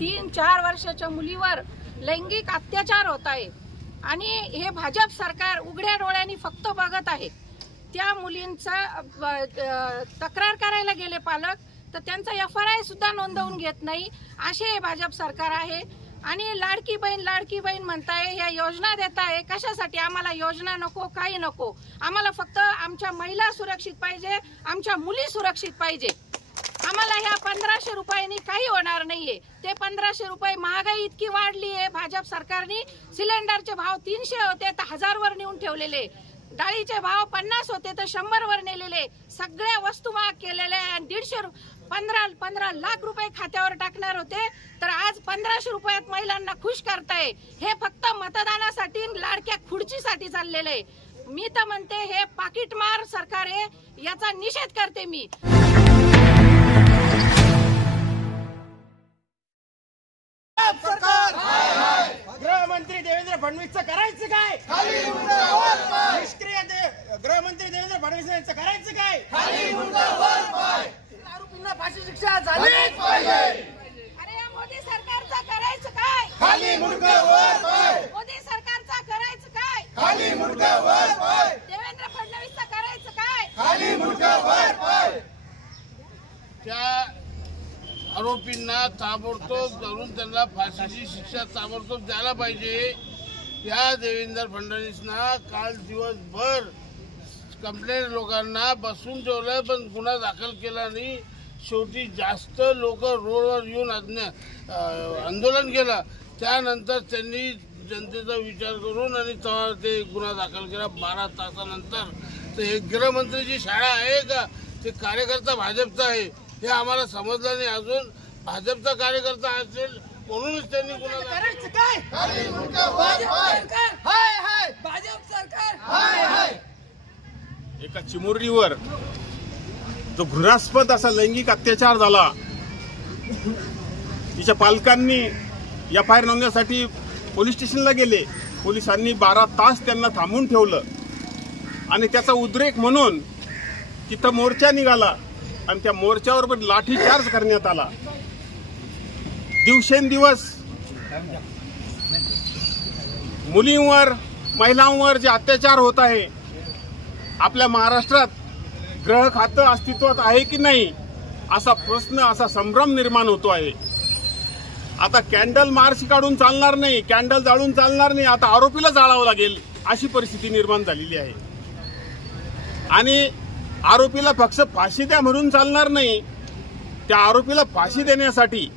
3-4 वर्षाच्या मुलीवर लैंगिक अत्याचार होत आहे आणि हे भाजप सरकार उघड्या डोळ्यांनी फक्त बघत आहे। त्या मुलींचा तक्रार करायला गेले पालक तर त्यांचा FIR सुद्धा नोंदवून घेत नाही, असे हे भाजप सरकार आहे। आणि लाडकी बहीण म्हणताय, या योजना देताय, कशासाठी? आम्हाला योजना नको, काही नको, आम्हाला फक्त आमच्या महिला सुरक्षित पाहिजे, आमच्या मुली सुरक्षित पाहिजे। आम्हाला ह्या 1500 रुपयांनी काही होणार नाहीये। ते 1500 रुपये महागाई इतकी वाढली आहे, भाजप सरकारने सिलेंडरचे भाव 300 होते तर 1000 वर नेऊन ठेवलेले, डाळीचे भाव 50 होते तर 100 वर नेलेले, सगळ्या वस्तू महाग केलेल्या आणि 15 लाख रुपये खात्यावर टाकणार होते तर आज 1500 रुपयात महिलांना खुश करताय। हे फक्त मतदानासाठी लाडक्या खुर्चीसाठी चाललेले आहे। मी तर म्हणते हे पाकिटमार सरकार आहे, याचा निषेध करते मी। गृहमंत्री देवेंद्र फडणवीसचं करायचं काय? निष्क्रिय गृहमंत्री देवेंद्र फडणवीस यांचं करायचं काय? आरोपींना फाशी शिक्षा झालीच पाहिजे। अरे या मोदी सरकारचं करायचं काय? खाली मुंडकं वर पाय। मोदी सरकारचं करायचं काय? खाली मुंडकं वर पाय। देवेंद्र फडणवीसचं करायचं काय? खाली मुंडकं वर पाय। त्या आरोपींना ताबडतोब धरून त्यांना फाशीची शिक्षा ताबडतोब द्यायला पाहिजे। या देवेंद्र फडणवीसना काल दिवसभर कंप्लेंट लोकांना बसून ठेवलं पण गुन्हा दाखल केला नाही। शेवटी जास्त लोक रोडवर येऊन आंदोलन केलं, त्यानंतर त्यांनी जनतेचा विचार करून आणि ते गुन्हा दाखल केला 12 तासानंतर। तर हे गृहमंत्रीची शाळा आहे का? ते कार्यकर्ता भाजपचा आहे हे आम्हाला समजलं नाही अजून। भाजपचा कार्यकर्ता असेल म्हणूनच त्यांनी गुन्हा करायचं काय? खाली मुंडकं वर पाय। हाय हाय भाजप सरकार हाय हाय। एका चिमुरडीवर जो घृणास्पद असा लैंगिक अत्याचार झाला, तिच्या पालकांनी FIR नोंदवण्यासाठी पोलीस स्टेशनला गेले, पोलिसांनी 12 तास त्यांना थांबून ठेवलं आणि त्याचा उद्रेक म्हणून तिथं मोर्चा निघाला आणि त्या मोर्चावर पण लाठीचार्ज करण्यात आला। दिवसेंदिवस मुलींवर महिलांवर जे अत्याचार होत आहे, आपल्या महाराष्ट्रात गृह खातं अस्तित्वात आहे की नाही असा प्रश्न, असा संभ्रम निर्माण होतो आहे। आता कॅन्डल मार्च काढून चालणार नाही, कॅन्डल जाळून चालणार नाही, आता आरोपीला जाळावं लागेल अशी परिस्थिती निर्माण झालेली आहे। आणि आरोपीला फक्त फाशी द्या म्हणून चालणार नाही, त्या आरोपीला फाशी देण्यासाठी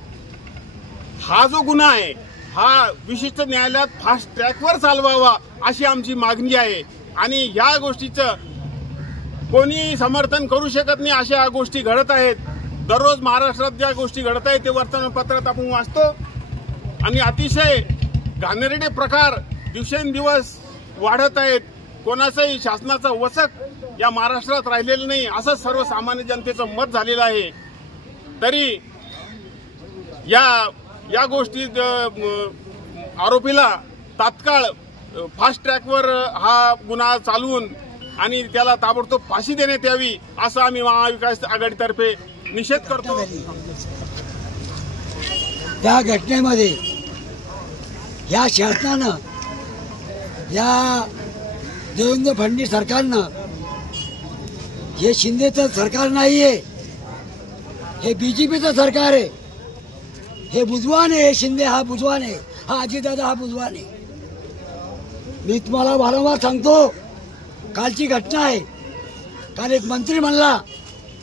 हा जो गुन्हा आहे हा विशिष्ट न्यायालयात फास्ट ट्रॅकवर चालवावा अशी आमची मागणी आहे। आणि या गोष्टीचं कोणी समर्थन करू शकत नाही, अशा गोष्टी घडत आहेत। दररोज महाराष्ट्रात ज्या गोष्टी घडत आहेत ते वर्तमानपत्रात आपण वाचतो आणि अतिशय घाणेरडे प्रकार दिवसेंदिवस वाढत आहेत। कोणाचाही शासनाचा वचक या महाराष्ट्रात राहिलेलं नाही असं सर्वसामान्य जनतेचं मत झालेलं आहे। तरी या गोष्टी आरोपीला तात्काळ फास्ट ट्रॅकवर हा गुन्हा चालवून आणि त्याला ताबडतोब फाशी देण्यात यावी असं आम्ही महाविकास आघाडीतर्फे निषेध करतो। त्या घटनेमध्ये या शासनानं, या देवेंद्र फडणवीस सरकारनं, हे शिंदेचं सरकार नाहीये, हे BJPचं सरकार आहे, हे बुजवान आहे, हे शिंदे हा बुजवान आहे, हा अजितदादा हा बुजवान आहे। मी तुम्हाला वारंवार सांगतो, कालची घटना आहे, काल एक मंत्री म्हणला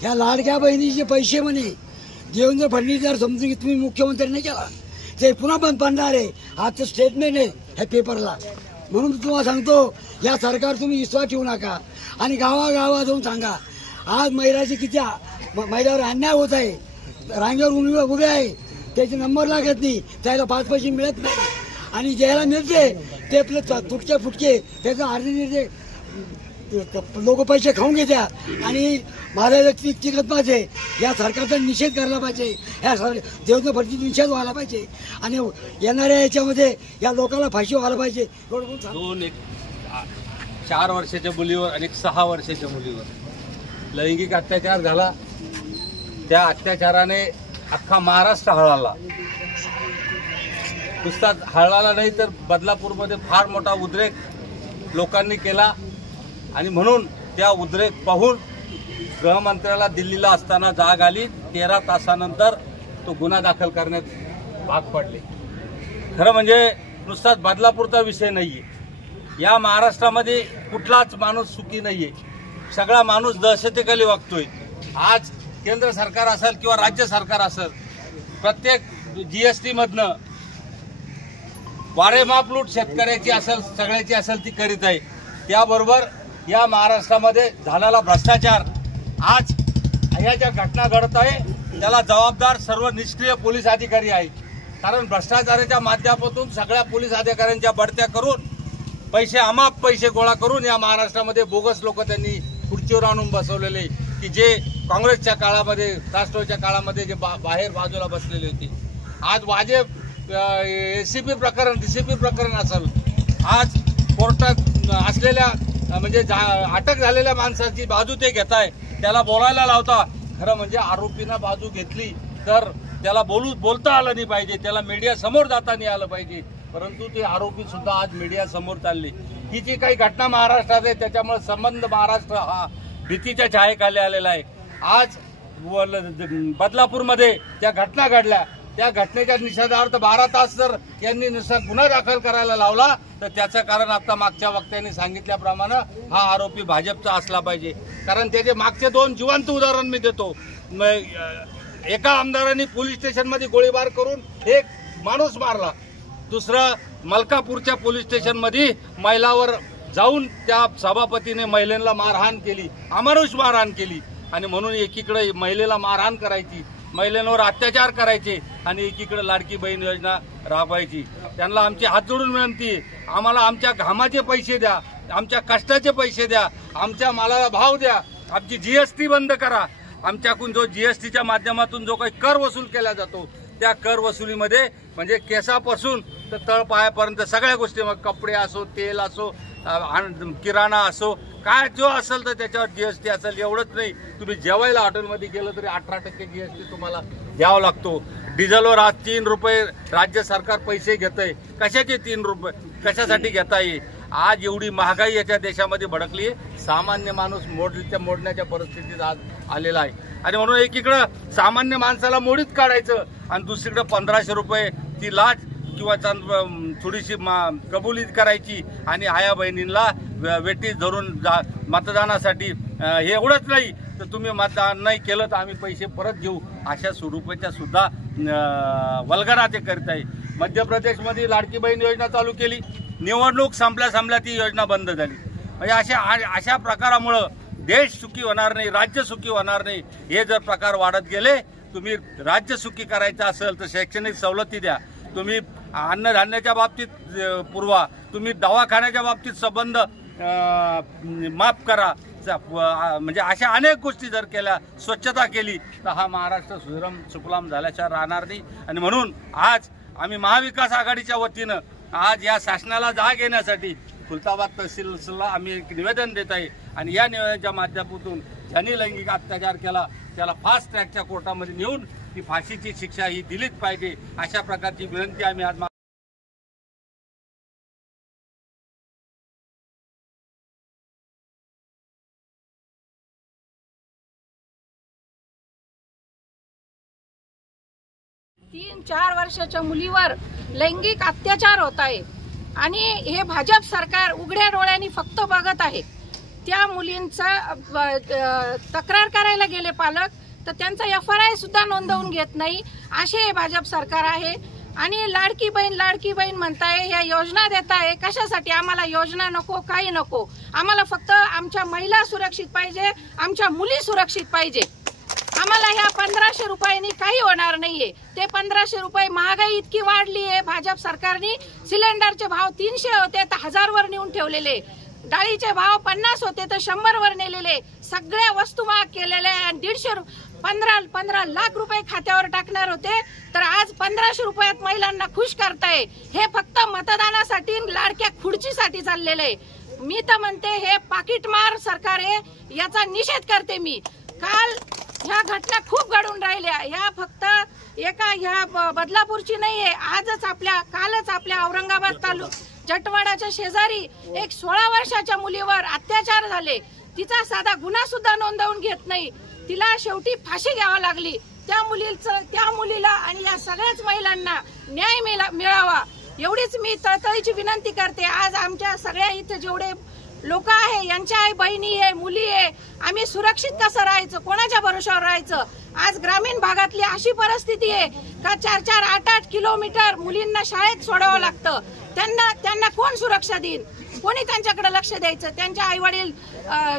या लाडक्या बहिणीचे पैसे म्हणे देवेंद्र फडणवीस जर समजून तुम्ही मुख्यमंत्री नाही केला ते पुन्हा बंद पडणार आहे, आजचं स्टेटमेंट आहे ह्या पेपरला। म्हणून तुम्हाला सांगतो या सरकार तुम्ही विश्वास ठेवू नका आणि गावागावात जाऊन सांगा आज महिलाचे किती महिलावर अन्याय होत आहे, रांगेवर उभे आहे, त्याचे नंबर लागत नाही, त्याला 5 पैसे मिळत नाही आणि ज्याला मिळते ते आपले तुटके फुटके त्याचं अर्धे लोक पैसे खाऊन घेतात आणि माझ्या चिकत पाहिजे। या सरकारचा निषेध करायला पाहिजे, या देवेंद्र फडणवीस निषेध व्हायला पाहिजे आणि येणाऱ्या याच्यामध्ये या लोकांना फाशी व्हायला पाहिजे। 4 वर्षाच्या मुलीवर आणि 6 वर्षाच्या मुलीवर लैंगिक अत्याचार झाला। त्या अत्याचाराने अख्खा महाराष्ट्र हळहळला. नुसता हळहळला नाही तर बदलापूरमध्ये फार मोठा उद्रेक लोकांनी केला आणि म्हणून त्या उद्रेक पाहून गृहमंत्र्याला दिल्लीला असताना जाग आली. 13 तासानंतर तो गुन्हा दाखल करण्यात भाग पडले. खरं म्हणजे नुसताच बदलापूरचा विषय नाहीये. या महाराष्ट्रामध्ये कुठलाच माणूस सुखी नाहीये. सगळा माणूस दहशतीखाली वागतोय. आज केंद्र सरकार असेल किंवा राज्य सरकार असेल, प्रत्येक जीएसटी मधनं वारेमाप लूट शेतकऱ्याची असेल, सगळ्याची असेल ती करीत आहे. त्याबरोबर या महाराष्ट्रामध्ये झालेला भ्रष्टाचार, आज या ज्या घटना घडत आहे त्याला जबाबदार सर्व निष्क्रिय पोलीस अधिकारी आहेत. कारण भ्रष्टाचाराच्या माध्यमातून सगळ्या पोलीस अधिकाऱ्यांच्या बढत्या करून अमाप पैसे गोळा करून या महाराष्ट्रामध्ये बोगस लोक त्यांनी खुर्चीवर आणून बसवलेले, की जे काँग्रेसच्या काळामध्ये, राष्ट्रवादीच्या काळामध्ये जे बाहेर बाजूला बसलेले होते. आज वाजेब एसीपी प्रकरण, डीसीपी प्रकरण असेल, आज कोर्टात असलेल्या म्हणजे अटक झालेल्या माणसाची बाजू ते घेत आहे, त्याला बोलायला लावता. खरं म्हणजे आरोपींना बाजू घेतली तर त्याला बोलता आलं नाही पाहिजे, त्याला मीडिया समोर जाता नाही आलं पाहिजे. परंतु ते आरोपी सुद्धा आज मीडिया समोर चालले. ही जी काही घटना महाराष्ट्रात आहे त्याच्यामुळे संबंध महाराष्ट्र हा भीतीच्या छायेखाली आलेला आहे. आज बदलापूरमध्ये ज्या घटना घडल्या त्या घटनेच्या निषेधार्थ 12 तास जर यांनी गुन्हा दाखल करायला लावला तर त्याचं कारण आता मागच्या वक्त्यांनी सांगितल्याप्रमाणे हा आरोपी भाजपचा असला पाहिजे. कारण त्याचे मागचे 2 जिवंत उदाहरण मी देतो. एका आमदारांनी पोलीस स्टेशनमध्ये गोळीबार करून एक माणूस मारला. दुसरं मलकापूरच्या पोलीस स्टेशनमध्ये महिलावर जाऊन त्या सभापतीने महिलेला मारहाण केली, अमानुष मारहाण केली. आणि म्हणून एकीकडे महिलेला मारहाण करायची, महिलांवर अत्याचार करायचे आणि एकीकडे लाडकी बहीण योजना राबवायची. त्यांना आमची हात जोडून विनंती आहे, आम्हाला आमच्या घामाचे पैसे द्या, आमच्या कष्टाचे पैसे द्या, आमच्या मालाला भाव द्या, आमची जीएसटी बंद करा. आमच्याकडून जो जीएसटीच्या माध्यमातून जो काही कर वसूल केला जातो त्या कर वसुलीमध्ये म्हणजे केसापासून तर तळपायापर्यंत सगळ्या गोष्टी, मग कपडे असो, तेल असो, किराणा असो, काय जो असेल तर त्याच्यावर जीएसटी असेल. एवढंच नाही, तुम्ही जेवायला हॉटेलमध्ये गेलं तरी 18% जीएसटी तुम्हाला द्यावा लागतो. डिझेलवर आज 3 रुपये राज्य सरकार पैसे घेतंय. कशाचे 3 रुपये, कशासाठी घेताय? आज एवढी महागाई याच्या देशामध्ये भडकली आहे, सामान्य माणूस मोडण्याच्या परिस्थितीत आज आलेला आहे. आणि म्हणून एकीकडं सामान्य माणसाला मोडीत काढायचं आणि दुसरीकडे 1500 रुपये ती लाच किंवा थोडीशी कबुली करायची आणि आया बहिणींना वेटीस धरून मतदानासाठी. हे एवढंच नाही तर तुम्ही मतदान नाही केलं तर आम्ही पैसे परत घेऊ, अशा स्वरूपाच्या सुद्धा वल्गना ते करत आहे. मध्य प्रदेशमध्ये लाडकी बहीण योजना चालू केली, निवडणूक संपल्या ती योजना बंद झाली. म्हणजे अशा प्रकारामुळं देश सुखी होणार नाही, राज्य सुखी होणार नाही. हे जर प्रकार वाढत गेले, तुम्ही राज्य सुखी करायचं असेल तर शैक्षणिक सवलती द्या, तुम्ही अन्नधान्याच्या बाबतीत पुरवा, तुम्ही दवाखान्याच्या बाबतीत संबंध माफ करा. म्हणजे अशा अनेक गोष्टी जर केल्या, स्वच्छता केली तर हा महाराष्ट्र सुफलाम झाल्याशिवाय राहणार नाही. आणि म्हणून आज आम्ही महाविकास आघाडीच्या वतीनं आज या शासनाला जाग येण्यासाठी खुलताबाद तहसीलला आम्ही एक निवेदन देत आहे. आणि या निवेदनाच्या माध्यमातून ज्यांनी लैंगिक अत्याचार केला त्याला फास्ट ट्रॅकच्या कोर्टामध्ये नेऊन ती फाशीची शिक्षा ही दिलीच पाहिजे, अशा प्रकारची विनंती आम्ही आज 3-4 वर्षाच्या मुलीवर लैंगिक अत्याचार होत आहे आणि हे भाजप सरकार उघड्या डोळ्यांनी फक्त बघत आहे. त्या मुलींचा तक्रार करायला गेले पालक तर त्यांचा FIR सुद्धा नोंदवून घेत नाही, असे हे भाजप सरकार आहे. आणि लाडकी बहीण म्हणताय, ह्या योजना देताय, कशासाठी? आम्हाला योजना नको, काही नको, आम्हाला फक्त आमच्या महिला सुरक्षित पाहिजे, आमच्या मुली सुरक्षित पाहिजे. आम्हाला ह्या 1500 रुपयांनी काही होणार नाहीये. ते 1500 रुपये महागाई इतकी वाढली आहे, भाजप सरकारने सिलेंडरचे भाव 300 होते तर 1000 वर नेऊन ठेवलेले, डाळीचे भाव 50 होते तर 100 वर नेलेले, सगळ्या वस्तू महाग केलेल्या. 15 लाख रुपये खात्यावर टाकणार होते तर आज 1500 रुपयात महिलांना खुश करताय. हे फक्त मतदानासाठी, लाडक्या खुर्चीसाठी चाललेलं आहे. मी तर म्हणते हे पाकिटमार सरकार आहे, याचा निषेध करते मी. काल ह्या घटना खूप घडून राहिल्या. ह्या फक्त एका ह्या बदलापूरची नाहीये. कालच आपल्या औरंगाबाद जटवाडाच्या शेजारी एक 16 वर्षाच्या मुलीवर अत्याचार झाले. तिचा साधा गुन्हा सुद्धा नोंदवून घेत नाही. तिला शेवटी फाशी घ्यावी लागली. त्या मुलीला आणि या सगळ्याच महिलांना न्याय मिळावा एवढीच मी तळतळीची विनंती करते. आज आमच्या सगळ्या इथे जेवढे लोक आहे, यांच्या आई बहिणी आहे, मुली आहे, आम्ही सुरक्षित कसं राहायचं, कोणाच्या भरोशावर राहायचं. आज ग्रामीण भागातली अशी परिस्थिती आहे का 4-4, 8-8 किलोमीटर मुलींना शाळेत सोडावं लागतं. त्यांना कोण सुरक्षा देईल, कोणी त्यांच्याकडे लक्ष द्यायचं. त्यांच्या आई वडील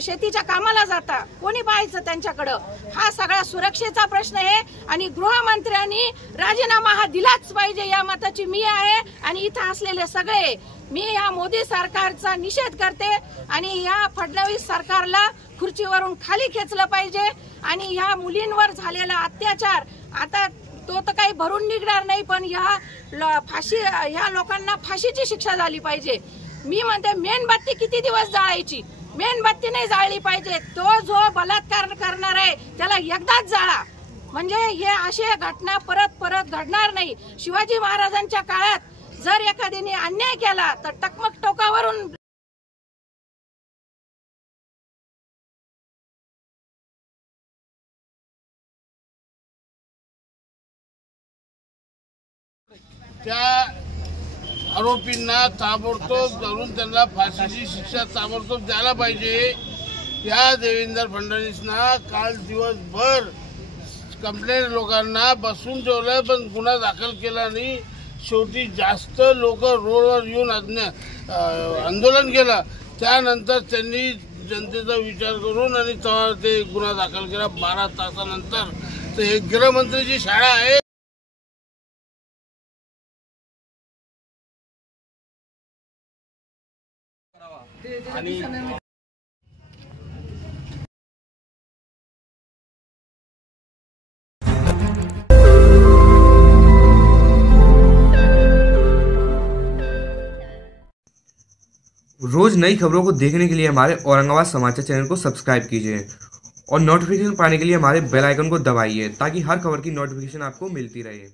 शेतीच्या कामाला जातात, कोणी पाहायचं त्यांच्याकडं. हा सगळा सुरक्षेचा प्रश्न आहे आणि गृहमंत्र्यांनी राजीनामा हा दिलाच पाहिजे या मताची मी आहे. आणि इथं असलेले सगळे मी या मोदी सरकारचा निषेध करते आणि या फडणवीस सरकारला खुर्चीवरून खाली खेचलं पाहिजे. आणि या मुलींवर झालेला अत्याचार आता तो तर काही भरून निघणार नाही, पण ह्या लोकांना फाशीची शिक्षा झाली पाहिजे. मी म्हणते मेणबत्ती किती दिवस जाळायची, मेणबत्ती नाही जाळली पाहिजे. तो जो बलात्कार करणार आहे त्याला एकदाच जाळा, म्हणजे हे अशा घटना परत घडणार नाही. शिवाजी महाराजांच्या काळात जर एखाद्याने अन्याय केला तर टकमक टोकावरून त्या आरोपींना ताबडतोब धरून त्यांना फाशीची शिक्षा ताबडतोब द्यायला पाहिजे. या देवेंद्र फडणवीसना काल दिवसभर कंप्लेंट लोकांना बसून ठेवलं, पण गुन्हा दाखल केला नाही. शेवटी जास्त लोक रोडवर येऊन आंदोलन केलं. त्यानंतर त्यांनी जनतेचा विचार करून आणि तेव्हा ते गुन्हा दाखल केला 12 तासानंतर. तर हे गृहमंत्रीची शाळा आहे. आणि रोज नई खबरों को देखने के लिए हमारे औरंगाबाद समाचार चैनल को सब्सक्राइब कीजिए और नोटिफिकेशन पाने के लिए हमारे बेल आइकन को दबाइए ताकि हर खबर की नोटिफिकेशन आपको मिलती रहे।